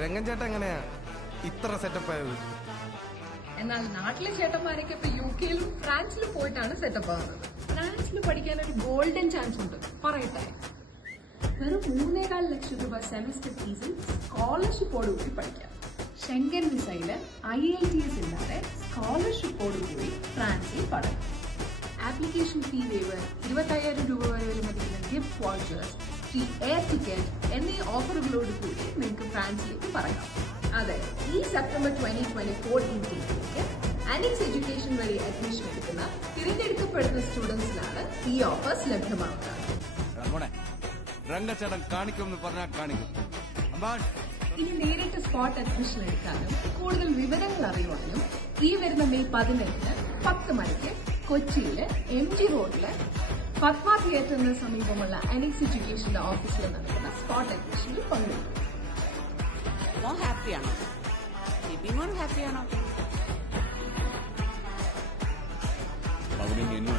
രംഗൻ ചേട്ടൻ എങ്ങനെയാ ഇത്ര സെറ്റപ്പ് ആയത്? എന്നാൽ നാട്ടിലെ ചേട്ടന്മാരൊക്കെ ഇപ്പൊ യു കെയിലും ഫ്രാൻസിലും പോയിട്ടാണ് സെറ്റപ്പ് ആകുന്നത് ഫ്രാൻസിൽ പഠിക്കാൻ ഒരു ഗോൾഡൻ ചാൻസ് ഉണ്ട്. പറയട്ടെ. വെറും മൂന്നേകാൽ ലക്ഷം രൂപ സെമസ്റ്റർ ഫീസിൽ സ്കോളർഷിപ്പോടുകൂടി പഠിക്കാം. ഷെങ്കൻ വിസയിൽ ഐ എൽ ടി എസ് ഇല്ലാതെ സ്കോളർഷിപ്പോടുകൂടി ഫ്രാൻസിൽ പഠിക്കും. ആപ്ലിക്കേഷൻ ഫീ വേവ് ഇരുപത്തയ്യായിരം രൂപ വരെ വിലമതിക്കുന്ന gift vouchers free air ticket എന്നീ ഓഫറുകളോട് കൂടി നിങ്ങൾക്ക് ഫ്രാൻസിലേക്ക് പറയാം. അതെ ഈ സെപ്റ്റംബർ ട്വന്റി ട്വന്റി ഫോർ ഇന്റേക്കിലേക്ക് അനിക്സ് എഡ്യൂക്കേഷൻ വഴി അഡ്മിഷൻ എടുക്കുന്ന തിരഞ്ഞെടുക്കപ്പെടുന്ന സ്റ്റുഡൻസിനാണ് ഈ ഓഫേഴ്സ് ലഭ്യമാക്കുക മോനെ രംഗച്ചേട്ടൻ കാണിക്കുമെന്ന് പറഞ്ഞാൽ കാണിക്കും. ഇനി നേരിട്ട് സ്പോട്ട് അഡ്മിഷൻ എടുക്കാനും കൂടുതൽ വിവരങ്ങൾ അറിയുവാനും ഈ വരുന്ന മെയ് പതിനെട്ടിന് പത്ത് മണിക്ക് കൊച്ചിയിലെ എം ജി റോഡിലെ പത്മ തിയേറ്ററിന് സമീപമുള്ള അനിക്സ് എഡ്യൂക്കേഷന്റെ ഓഫീസിൽ നടക്കുന്ന സ്പോട്ട് അഡ്മിഷനിൽ പങ്കെടുക്കും മോൻ ഹാപ്പിയാണോ? ബിബി മോൻ ഹാപ്പിയാണോ? അവനും എന്നും